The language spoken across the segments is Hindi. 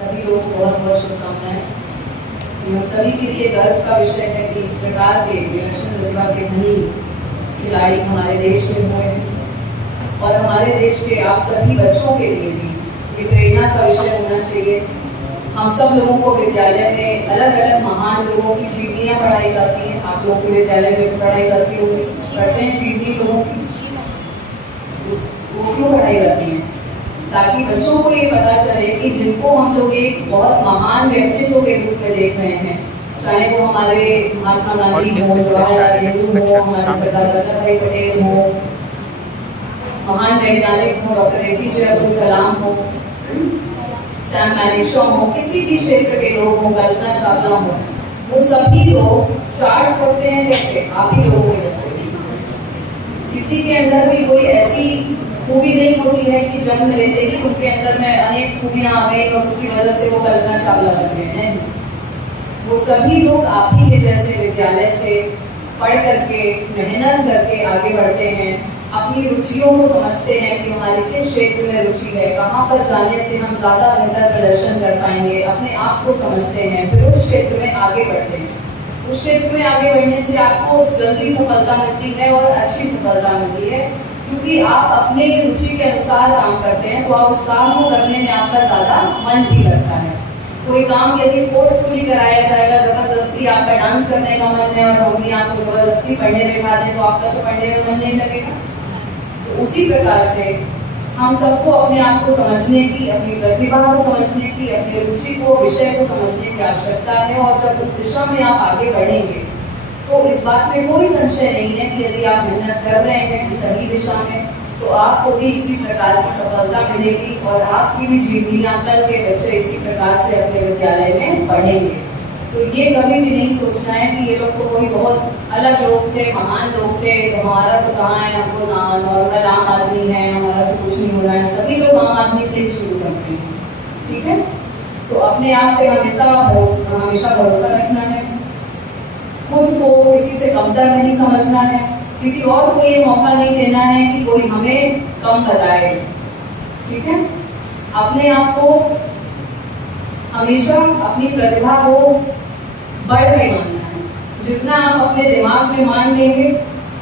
सभी लोगों को बहुत बहुत शुभकामनाएं। हम सभी के लिए गर्व का विषय है कि इस प्रकार के विलक्षण प्रतिभा के धनी खिलाड़ी हमारे देश में हुए हैं और हमारे देश के आप सभी बच्चों के लिए भी ये प्रेरणा का विषय होना चाहिए। हम सब लोगों को विद्यालय में अलग अलग महान लोगों की जीवनियाँ पढ़ाई जाती हैं। आप लोग के विद्यालय में पढ़ाई जाती होगी, पढ़ते हैं जीवनी लोगों की, वो क्यों पढ़ाई जाती है? ताकि बच्चों को ये पता चले कि जिनको हम लोग एक बहुत महान व्यक्तित्व के रूप में देख रहे हैं, चाहे वो हमारे महात्मा गांधी हो, जवाहरलाल नेहरू हो, हमारे सरदार वल्लभ भाई पटेल हो, महान वैज्ञानिक हो, डॉक्टर एपीजे अब्दुल कलाम हो, सैम मैनेक्शॉ हो, किसी भी क्षेत्र के लोग हो, कल्पना चावला हो, वो सभी लोग स्टार्ट करते हैं कैसे? आप ही लोगों के जैसे। किसी के अंदर भी कोई ऐसी खूबी नहीं होती है कि जन्म लेते ही उनके अंदर में अनेक खूबियां आ गई और उसकी वजह से वो कल्पना चावला बन गए हैं। वो सभी लोग आप ही के जैसे विद्यालय से पढ़ करके, मेहनत करके आगे बढ़ते हैं, अपनी रुचियों को समझते हैं कि हमारी किस क्षेत्र में रुचि है, कहाँ पर जाने से हम ज़्यादा बेहतर प्रदर्शन कर पाएंगे, अपने आप को समझते हैं, फिर उस क्षेत्र में आगे बढ़ते हैं। उस क्षेत्र में आगे बढ़ने से आपको जल्दी सफलता मिलती है और अच्छी सफलता मिलती है, क्योंकि आप अपने रुचि के अनुसार काम करते हैं, तो आप उस काम को करने में आपका ज़्यादा मन भी लगता है। कोई काम यदि फोर्सफुली कराया जाएगा, जबरदस्ती आपका डांस करने का मन है और मम्मी आपको जबरदस्ती पढ़ने बैठा दें, तो आपका तो पढ़ने में मन नहीं लगेगा। तो उसी प्रकार से हम सबको अपने आप को समझने की, अपनी प्रतिभा को समझने की, अपनी रुचि को, विषय को समझने की आवश्यकता है। और जब उस दिशा में आप आगे बढ़ेंगे तो इस बात में कोई संशय नहीं है कि यदि आप मेहनत कर रहे हैं सही दिशा में, तो आपको भी इसी प्रकार की सफलता मिलेगी और आपकी भी जीवनियाँ, कल के बच्चे इसी प्रकार से अपने विद्यालय में पढ़ेंगे। तो ये कभी भी नहीं सोचना है कि ये लोग तो कोई बहुत अलग लोग थे, महान लोग थे, तो हमारा तो कहाँ है, हमको नॉर्मल आम आदमी है, हमारा तो कुछ नहीं हो रहा है। सभी लोग आम आदमी से ही शुरू करते हैं, ठीक है? तो अपने आप पे हमेशा भरोसा रखना है, खुद को किसी से कमतर नहीं समझना है, किसी और को ये मौका नहीं देना है कि कोई हमें कम बताए, ठीक है? अपने आप को हमेशा अपनी प्रतिभा को बढ़ के मानना है। जितना आप अपने दिमाग में मान लेंगे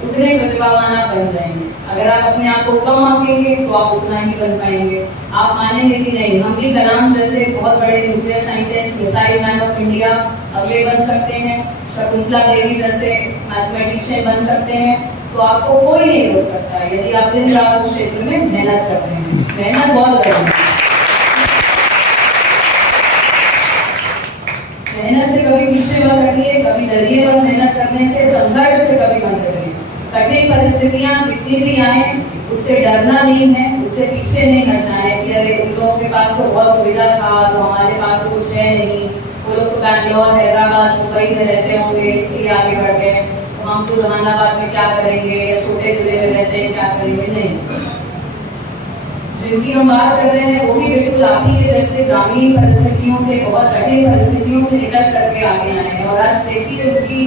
उतने प्रतिभावान आप बन जाएंगे। अगर आप अपने आप को कम आंकेंगे तो आप उतना ही बन पाएंगे। आप मानेंगे कि नहीं, हम भी कलाम जैसे बहुत बड़े nuclear scientist, missile man of India अगले बन सकते हैं, शकुंतला देवी जैसे मैथमेटिशियन बन सकते हैं, तो आपको कोई नहीं रोक सकता है यदि आप दिन रात उस क्षेत्र में मेहनत करते हैं। मेहनत बहुत जरूरी है। मेहनत से कभी पीछे मत हटिए, कभी डरिए मत। मेहनत करने से, संघर्ष से कभी मत डरिए। कठिन परिस्थितियां कितनी भी आए उससे डरना नहीं है, उससे पीछे नहीं हटना है कि अरे उन लोगों के पास तो बहुत सुविधा था तो हमारे पास तो कुछ है नहीं, वो लोग तो बैंगलोर, हैदराबाद, मुंबई में रहते होंगे इसलिए आगे बढ़ गए, तो हम तो जहानाबाद में क्या करेंगे या छोटे जिले में रहते हैं क्या करेंगे। नहीं, जिनकी हम बात कर रहे हैं वो भी बिल्कुल आप ही के जैसे ग्रामीण परिस्थितियों से, बहुत कठिन परिस्थितियों से निकल करके आगे आए हैं। और आज देखिए उनकी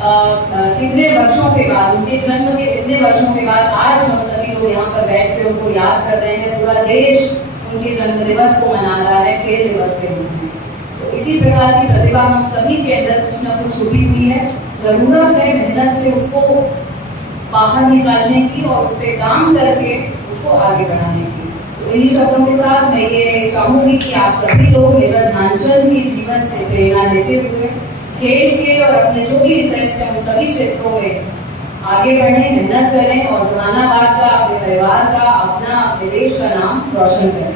कितने वर्षों के बाद, उनके जन्म के कितने वर्षों के बाद आज हम सभी लोग यहाँ पर बैठ के उनको याद कर रहे हैं। पूरा देश उनके जन्म दिवस को मना रहा है खेल दिवस के रूप में। तो इसी प्रकार की प्रतिभा हम सभी के अंदर कुछ न कुछ छुपी हुई है। जरूरत है मेहनत से उसको बाहर निकालने की और उस पर काम करके उसको आगे बढ़ाने की। तो इन्हीं शब्दों के साथ मैं ये चाहूंगी कि आप सभी लोग मेजर ध्यानचंद के जीवन से प्रेरणा लेते हुए खेल के और अपने जो भी इंटरेस्ट है उन सभी क्षेत्रों में आगे बढ़ें, मेहनत करें और जहानाबाद का, अपने परिवार का, अपना, अपने देश का नाम रोशन करें।